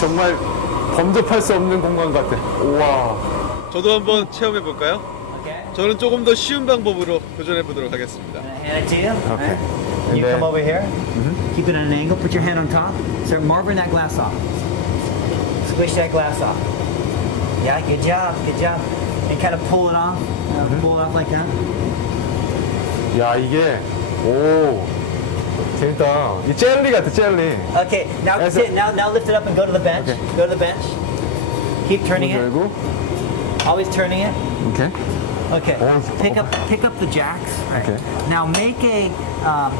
정말 범접할 수 없는 공간 같아. 우와. 저도 한번 체험해 볼까요? Okay. 저는 조금 더 쉬운 방법으로 도전해 보도록 ha겠습니다. Hand it to you. Okay. And You then- come over here. Keep it at an angle. Put your hand on top. Start marving that glass off. Squish that glass off. Yeah, good job. Good job. And kind of pull it off. Uh, Pull it off like that. 야 이게 오 재밌다. 이 젤리 같아 젤리. Okay. Now That's sit. it. Now now lift it up and go to the bench. Okay. Go to the bench. Keep turning it. 열고 Always turning it. 오케이. Okay. Oh, Pick oh. up pick up the jacks. Right. Okay. Now make a um,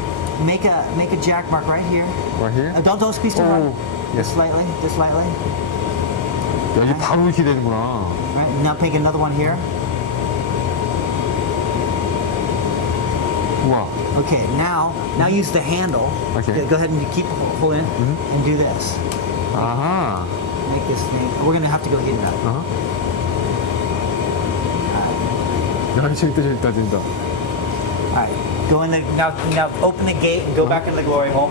make a make a jack mark right here. Right here. Uh, don't don't squeeze too Oh, hard. yes. Just slightly. Just slightly. 여기 바로 이렇게 되는구나. Right. Now pick another one here. 우와. Okay. Now now use the handle. Okay. Go- Go ahead and keep pulling and do this. 아하. Make this thing. We're gonna have to go heat it up. 어? 야 재밌다 재밌다 재밌다. All right. Go in the now. Now open the gate and go back in the glory hole.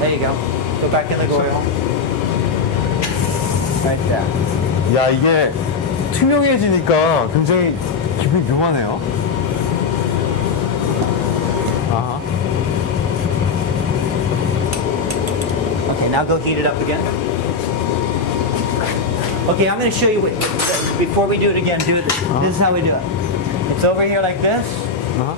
There you go. Go back in the glory hole. Right there. 야 이게 투명해지니까 굉장히 기분이 묘하네요. 아하. Okay, now go heat it up again. Okay, I'm going to show you what, before we do it again, do it. This is how we do it. It's over here like this. 아하.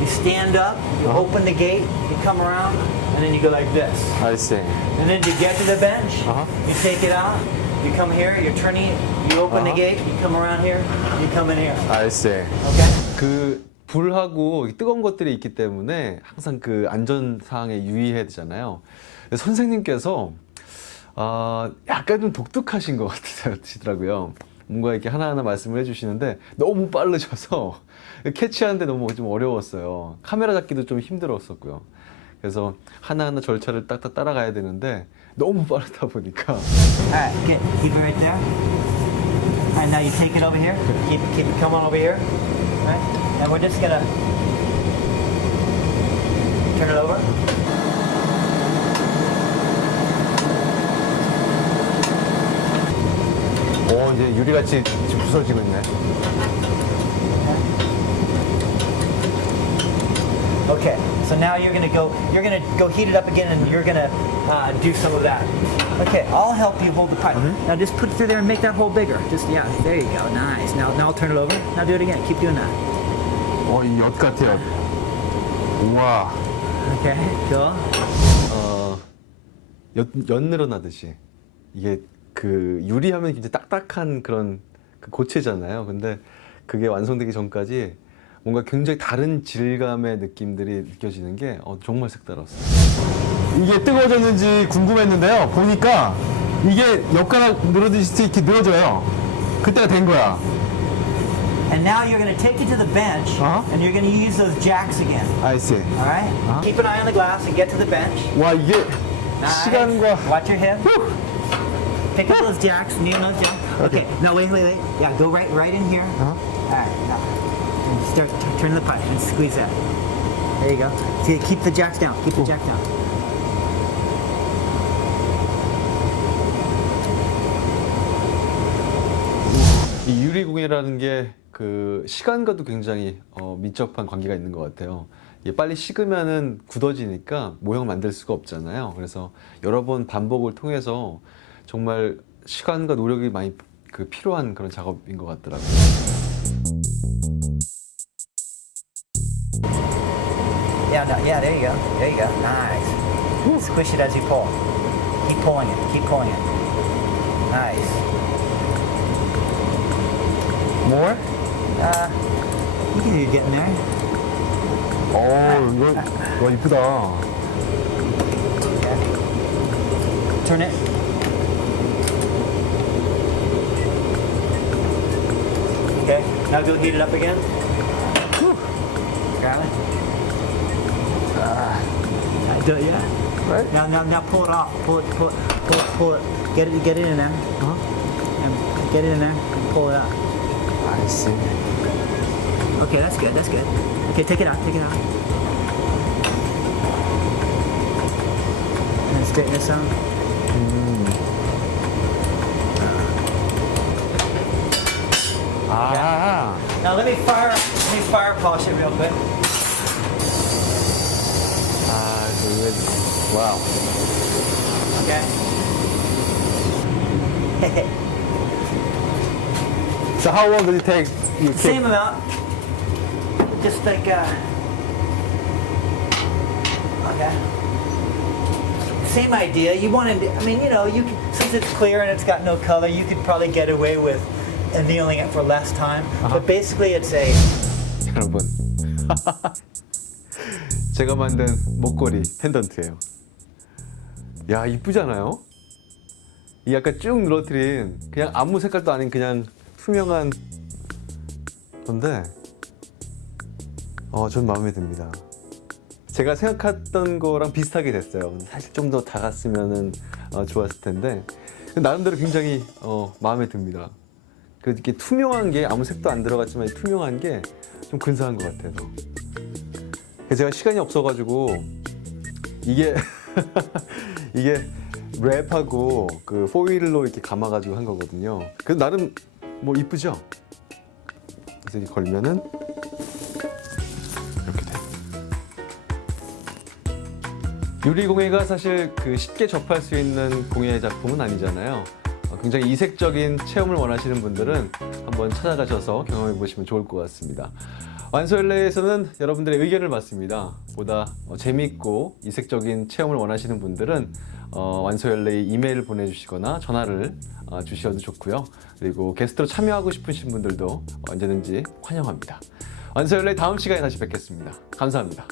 You stand up, you open the gate, you come around, and then you go like this. I see. And then to get to the bench, Uh-huh. you take it out, you come here, you're turning you open the Uh-huh. gate, you come around here, you come in here. I see. Okay? 그 불하고 뜨거운 것들이 있기 때문에 항상 그 안전 사항에 유의해야 되잖아요. 선생님께서 아 약간 좀 독특하신 것 같으시더라고요. 뭔가 이렇게 하나하나 말씀을 해주시는데 너무 빠르셔서 캐치하는데 너무 좀 어려웠어요. 카메라 잡기도 좀 힘들었었고요. 그래서 하나하나 절차를 딱딱 따라가야 되는데 너무 빠르다 보니까 Alright, good. Keep it right there. Alright, now you take it over here. Keep it, keep it coming over here. Alright, and we're just gonna turn it over. 오 이제 유리같이 지금 부서지고 있네. Okay, so now you're gonna go, you're gonna go heat it up again and you're gonna uh, do some of that. Okay, I'll help you hold the pipe. Now just put it through there and make that hole bigger. Just, yeah, there you go, nice. Now, now I'll turn it over. Now do it again, keep doing that. 어 이엿 같아요. 우와. Okay, cool. 어, 연, 연 늘어나듯이 이게 그 유리하면 굉장히 딱딱한 그런 그 고체잖아요. 근데 그게 완성되기 전까지 뭔가 굉장히 다른 질감의 느낌들이 느껴지는 게 어, 정말 색달랐어요. 이게 뜨거워졌는지 궁금했는데요. 보니까 이게 엿가락 늘어지듯이 이렇게 늘어져요. 그때가 된 거야. And now you're gonna take it to the bench Uh-huh. and you're gonna use those jacks again. I see. All right? Keep an eye on the glass and get to the bench. 와 이게 Nice. 시간과 Watch your hip. Pick up those jacks, kneel those jacks. Okay. Now wait, wait, wait. Yeah, go right, right in here. Uh-huh. All right. Now, and start turn the pipe and squeeze that. There you go. See, keep the jacks down. Keep the jacks down. 이 유리공예라는 게 그 시간과도 굉장히 어, 밀접한 관계가 있는 것 같아요. 이게 빨리 식으면은 굳어지니까 모형 만들 수가 없잖아요. 그래서 여러 번 반복을 통해서 정말 시간과 노력이 많이 그 필요한 그런 작업인 것 같더라고요. Yeah, no, yeah. There you go. There you go. Nice. Squish it as you pull. Keep pulling it. Keep pulling it. Nice. More? Uh, you can you're getting there. 어 이거 와 이쁘다. Okay. Turn it. Okay, now go heat it up again. Do it, yeah. Right. Now, now, now pull it off. Pull it, pull it, pull it, pull it. Get it, get it in there. Uh-huh. And get it in eh? there and pull it out. I see. Okay, that's good. That's good. Okay, take it out. Take it out. And straighten this out. Mm. Ah. 아, Now let me fire. Let me fire polish it real quick. with wow. Okay. so how long did it take? You Same amount. Just like uh, okay same idea. You want to, I mean, you know, you can, since it's clear and it's got no color, you could probably get away with annealing it for less time. Uh -huh. But basically, it's a. 제가 만든 목걸이 펜던트예요. 야 이쁘잖아요. 이 약간 쭉 늘어뜨린 그냥 아무 색깔도 아닌 그냥 투명한 건데 어 전 마음에 듭니다. 제가 생각했던 거랑 비슷하게 됐어요. 사실 좀더 작았으면은 어, 좋았을 텐데 나름대로 굉장히 어, 마음에 듭니다. 그 이렇게 투명한 게 아무 색도 안 들어갔지만 이 투명한 게 좀 근사한 것 같아서. 제가 시간이 없어가지고 이게 이게 랩하고 그 포일로 이렇게 감아가지고 한 거거든요. 그 나름 뭐 이쁘죠? 그래서 이렇게 걸면은 이렇게 돼. 유리공예가 사실 그 쉽게 접할 수 있는 공예 작품은 아니잖아요. 어, 굉장히 이색적인 체험을 원하시는 분들은 한번 찾아가셔서 경험해 보시면 좋을 것 같습니다. 완소엘레에서는 여러분들의 의견을 받습니다. 보다 어, 재밌고 이색적인 체험을 원하시는 분들은 어, 완소엘레 이메일을 보내주시거나 전화를 어, 주셔도 좋고요. 그리고 게스트로 참여하고 싶으신 분들도 언제든지 환영합니다. 완소엘레 다음 시간에 다시 뵙겠습니다. 감사합니다.